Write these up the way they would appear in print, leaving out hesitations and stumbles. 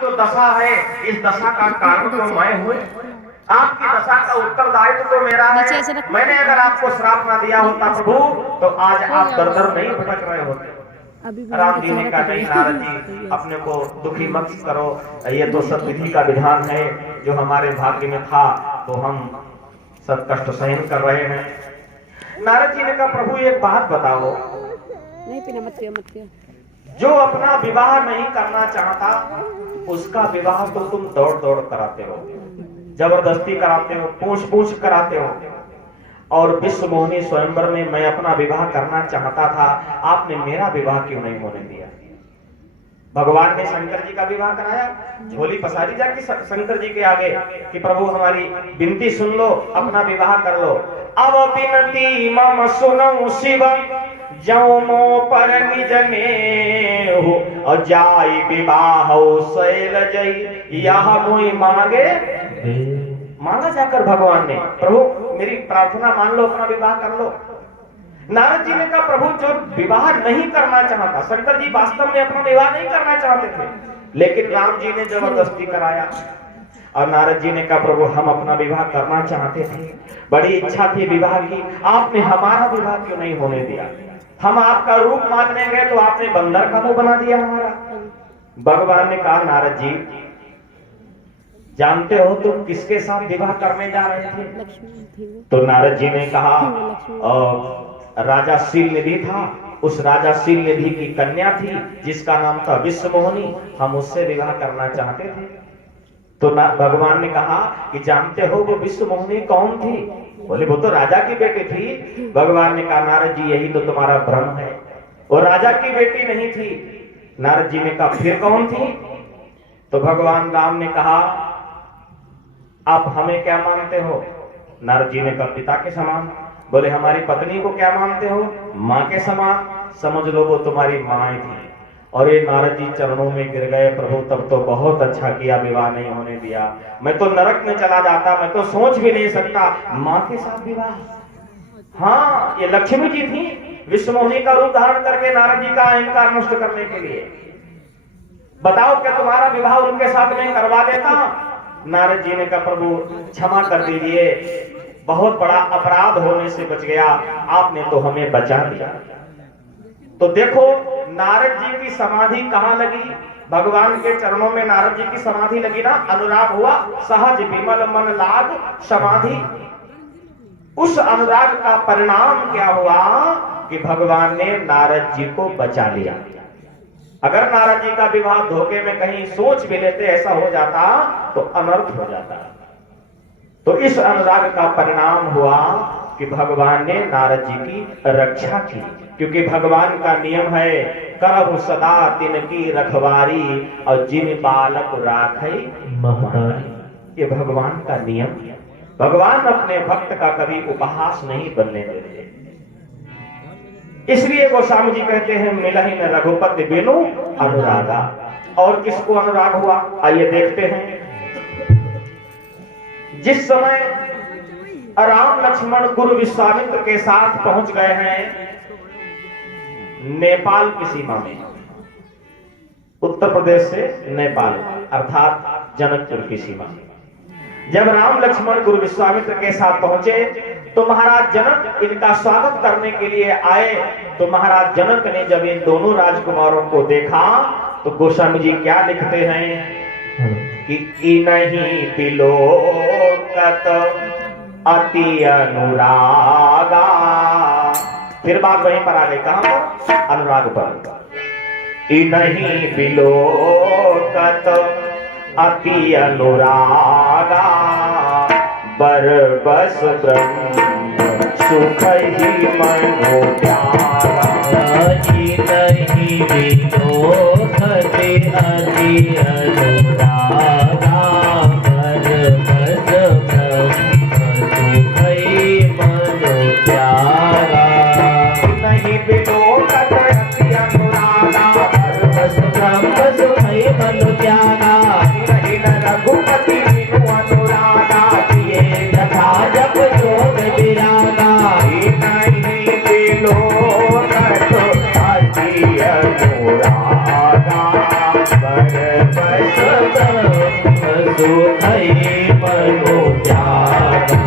जो दशा है, इस दशा का कारण तो मैं हूँ। आपकी दशा का उत्तरदायित्व तो मेरा है। मैंने अगर आपको श्राप ना दिया होता प्रभु, तो आज आप दर दर नहीं भटक रहे होते। राम जी ने कहा नहीं नारद जी, अपने को दुखी मत करो, ये तो सब विधि का विधान है, जो हमारे भाग्य में था तो हम सब कष्ट सहन कर रहे हैं। नारद जी ने कहा प्रभु एक बात बताओ, नहीं पीना, मत पियो। जो अपना विवाह नहीं करना चाहता उसका विवाह तो तुम दौड़ दौड़ कराते हो, जबरदस्ती कराते हो, पूछ पूछ कराते हो। और विश्व मोहिनी स्वयंवर में मैं अपना विवाह करना चाहता था, आपने मेरा विवाह क्यों नहीं होने दिया? भगवान ने शंकर जी का विवाह कराया, झोली पसारी जाके शंकर जी के आगे कि प्रभु हमारी विनती सुन लो, अपना विवाह कर लो। अब विनती मम सुनो शिव, जौ मो पर निज ने हो, और जाई विवाह शैल जई, यह मोई मांगे। मांगा जाकर भगवान ने, प्रभु मेरी प्रार्थना मान लो, अपना विवाह कर लो। नारद जी ने कहा प्रभु जो विवाह नहीं करना चाहता, शंकर जी वास्तव में अपना विवाह नहीं करना चाहते थे, लेकिन राम जी ने जबरदस्ती कराया। और नारद जी ने कहा प्रभु हम अपना विवाह करना चाहते थे, बड़ी इच्छा थी विवाह की, आपने हमारा विवाह क्यों नहीं होने दिया? हम आपका रूप मांगने गए तो आपने बंदर का मुंह बना दिया हमारा। भगवान ने कहा नारद जी जानते हो तुम किसके साथ विवाह करने जा रहे थे? तो नारद जी ने कहा राजा शील निधि था, उस राजा शील निधि की कन्या थी जिसका नाम था विश्व मोहिनी, हम उससे विवाह करना चाहते थे। तो भगवान ने कहा कि जानते हो वो विश्व मोहिनी कौन थी? बोले वो तो राजा की बेटी थी। भगवान ने कहा नारद जी यही तो तुम्हारा भ्रम है, वो राजा की बेटी नहीं थी। नारद जी ने कहा फिर कौन थी? तो भगवान राम ने कहा आप हमें क्या मानते हो? नारद जी ने कहा पिता के समान। बोले हमारी पत्नी को क्या मानते हो? माँ के समान। समझ लो वो तुम्हारी माँ थी। और ये नारद जी चरणों में गिर गए, प्रभु तब तो बहुत अच्छा किया, विवाह नहीं होने दिया, मैं तो नरक में चला जाता, मैं तो सोच भी नहीं सकता माँ के साथ विवाह। हाँ ये लक्ष्मी जी थी, विश्व मोहिनी का रूप धारण करके नारद जी का अहंकार नष्ट करने के लिए। बताओ क्या तुम्हारा विवाह उनके साथ में करवा देता? नारद जी ने कहा प्रभु क्षमा कर दीजिए, बहुत बड़ा अपराध होने से बच गया, आपने तो हमें बचा दिया। तो देखो नारद जी की समाधि कहां लगी? भगवान के चरणों में नारद जी की समाधि लगी ना, अनुराग हुआ, सहज विमल मन लाग समाधि। उस अनुराग का परिणाम क्या हुआ कि भगवान ने नारद जी को बचा लिया। अगर नारद जी का विवाह धोखे में कहीं सोच भी लेते ऐसा हो जाता तो अनर्थ हो जाता। तो इस अनुराग का परिणाम हुआ कि भगवान ने नारद जी की रक्षा की, क्योंकि भगवान का नियम है करहु सदा तिनकी रखवारी और जिन बालक राखै महतारी। ये भगवान का नियम। भगवान अपने भक्त का कभी उपहास नहीं बनने देते। इसलिए गोस्वामी जी कहते हैं मिलहि न रघुपति बिनु अनुरागा। और किसको अनुराग हुआ आइए देखते हैं। जिस समय राम लक्ष्मण गुरु विश्वामित्र के साथ पहुंच गए हैं नेपाल की सीमा में, उत्तर प्रदेश से नेपाल अर्थात जनकपुर की सीमा। जब राम लक्ष्मण गुरु विश्वामित्र के साथ पहुंचे तो महाराज जनक इनका स्वागत करने के लिए आए। तो महाराज जनक ने जब इन दोनों राजकुमारों को देखा तो गोस्वामी जी क्या लिखते हैं कि नहीं तिलोकत अति अनुरागा। फिर बात वहीं पर आ गई, कहां पर? अनुराग पर। नहीं तिलोकत अति अनुरागा बर बस ब्रह्म सुख ही मनो प्यारा। नहीं विलोकते अति अनुरागा बर बस ब्रह्म सुख ही मनो प्यारा। नहीं विलोकते अति अनुरागा बर बस ब्रह्म सुख ही मनो प्यारा। रघुपति बिनु अनुरागा किए कथा जप योग विरागा। नहीं विलोकत अति अनुरागा बर बस सुधई मनो त्यागा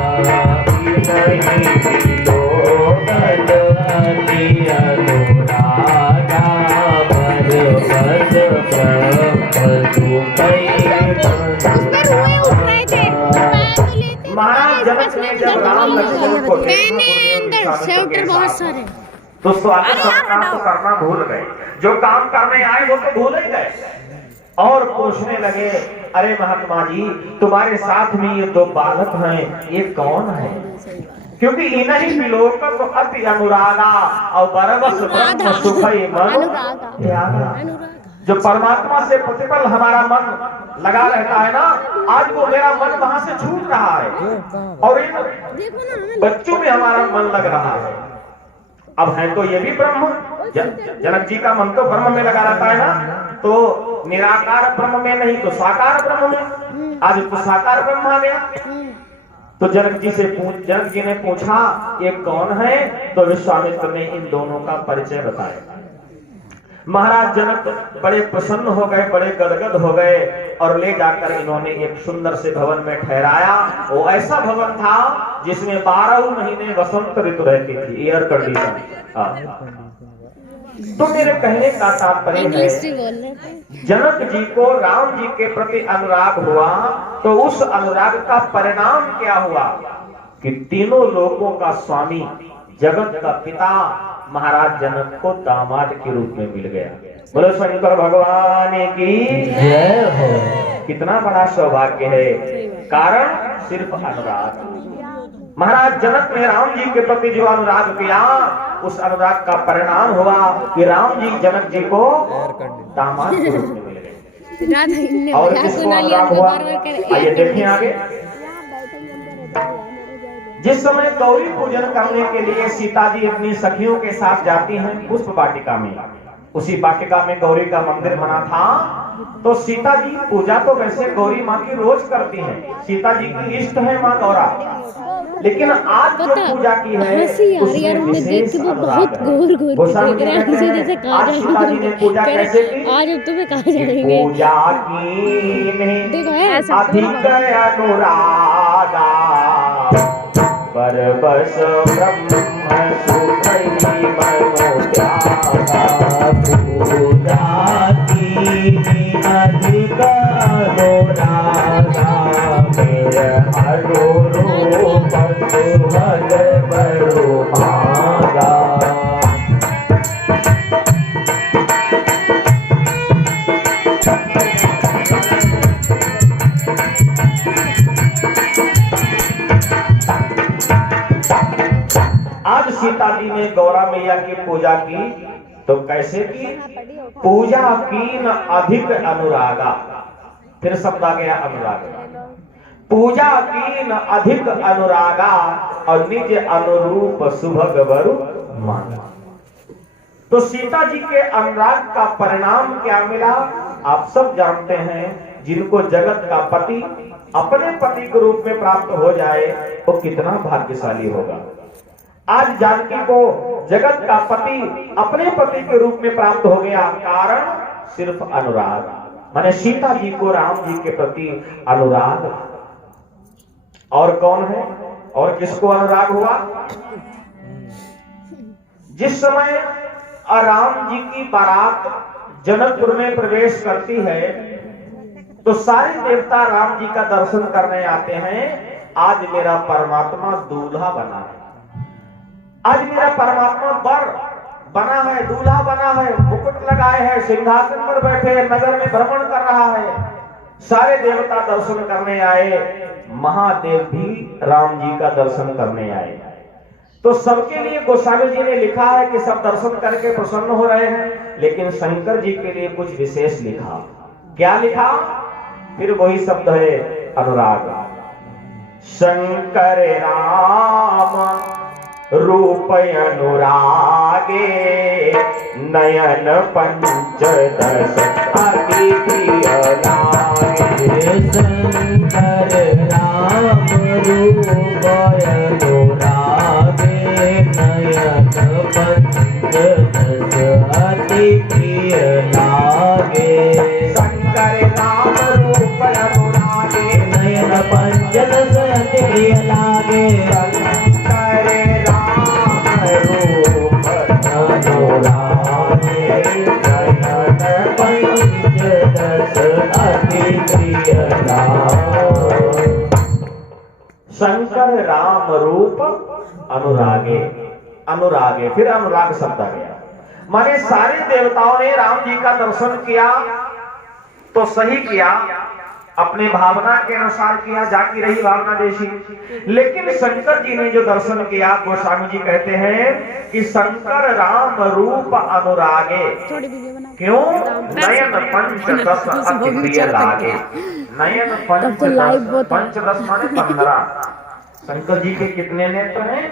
नहीं विलोकन अति अनुरागा बर बस सुधई महाराज जनक ने जब राम लक्ष्मण को शेल्टर बहुत सारे तो स्वागत सत्कार तो करना भूल गए, जो काम करने आए वो तो भूल ही गए और पूछने लगे, अरे महात्मा जी तुम्हारे साथ में ये दो बालक हैं, ये कौन है? क्योंकि इन्हीं विलोकन तो अति अनुरागा और बरबस ब्रह्म सुखई मनो त्यागा। जो परमात्मा से प्रतिपल हमारा मन लगा रहता है ना, आज वो मेरा मन वहां से छूट रहा है और इन बच्चों में हमारा मन लग रहा है। अब है तो ये भी ब्रह्म, जनक जी का मन तो ब्रह्म में लगा रहता है ना, तो निराकार ब्रह्म में नहीं तो साकार ब्रह्म में, आज तो साकार ब्रह्म आ गया। तो जनक जी ने पूछा ये कौन है? तो विश्वामित्र ने इन दोनों का परिचय बताया। महाराज जनक बड़े प्रसन्न हो गए, बड़े गदगद हो गए और ले जाकर इन्होंने एक सुंदर से भवन में ठहराया। वो ऐसा भवन था जिसमें 12 महीने वसंत ऋतु रहती थी, एयर कंडीशन। तो मेरे कहने का तात्पर्य है, जनक जी को राम जी के प्रति अनुराग हुआ तो उस अनुराग का परिणाम क्या हुआ कि तीनों लोकों का स्वामी, जगत का पिता महाराज जनक को दामाद के रूप में मिल गया। बोलो शंकर भगवान की जय हो। कितना बड़ा सौभाग्य है, कारण सिर्फ अनुराग। महाराज जनक ने राम जी के प्रति जो अनुराग किया, उस अनुराग का परिणाम हुआ कि राम जी जनक जी को दामाद के रूप में मिल गए। और किसको अनुराग हुआ, आइए देखें आगे। जिस समय गौरी पूजन करने के लिए सीता जी अपनी सखियों के साथ जाती हैं पुष्प वाटिका में, उसी वाटिका में गौरी का मंदिर बना था। तो सीता जी पूजा तो वैसे गौरी माँ की रोज करती हैं, सीता जी की इष्ट है माँ गौरा, लेकिन आज जो पूजा की है उसमें विशेष अनुराग है। गोस्वामी जी कहते हैं आज सीता जी ने पूजा कैसे की? आज तुम्हें कहा जाएंगे पूजा की अधिक अनुरागा बरबस ब्रह्म सुखई मनो त्यागा पूजा की अधिक अनुरागा मेरे अनुरूप सुभग बड़ो भागा। आज सीता जी ने गौरा मैया की पूजा की तो कैसे की? पूजा कीन अधिक अनुरागा, फिर शब्द आ गया अनुराग। पूजा कीन अधिक अनुरागा और निज अनुरूप सुभग वरु माना। तो सीता जी के अनुराग का परिणाम क्या मिला? आप सब जानते हैं, जिनको जगत का पति अपने पति के रूप में प्राप्त हो जाए वो कितना भाग्यशाली होगा। आज जानकी को जगत का पति अपने पति के रूप में प्राप्त हो गया, कारण सिर्फ अनुराग। माने सीता जी को राम जी के प्रति अनुराग। और कौन है और किसको अनुराग हुआ? जिस समय राम जी की बारात जनकपुर में प्रवेश करती है तो सारे देवता राम जी का दर्शन करने आते हैं। आज मेरा परमात्मा दूल्हा बना है, आज मेरा परमात्मा वर बना है, दूल्हा बना है, मुकुट लगाए है, सिंहासन पर बैठे है, नगर में भ्रमण कर रहा है। सारे देवता दर्शन करने आए, महादेव भी राम जी का दर्शन करने आए। तो सबके लिए गोस्वामी जी ने लिखा है कि सब दर्शन करके प्रसन्न हो रहे हैं, लेकिन शंकर जी के लिए कुछ विशेष लिखा। क्या लिखा? फिर वही शब्द है अनुराग। शंकर राम रूप अनुरागे नयन पंचदश अति प्रिय लागे। शंकर राम रूप अनुरागे नयन पंचदश अति प्रिय लागे। शंकर राम रूप रूप अनुरागे। अनुरागे, फिर अनुराग शब्द आ गया। माने सारे देवताओं ने राम जी का दर्शन किया तो सही किया, अपने भावना के अनुसार किया, जाकी रही भावना जैसी। लेकिन शंकर जी ने जो दर्शन किया, गोस्वामी जी कहते हैं कि शंकर राम रूप अनुरागे। थोड़ी वीडियो बना। क्यों? नयन पंचदश अति प्रिय लागे। नयन पंचदश, पंचदश माने 15। शंकर जी के कितने नेत्र हैं?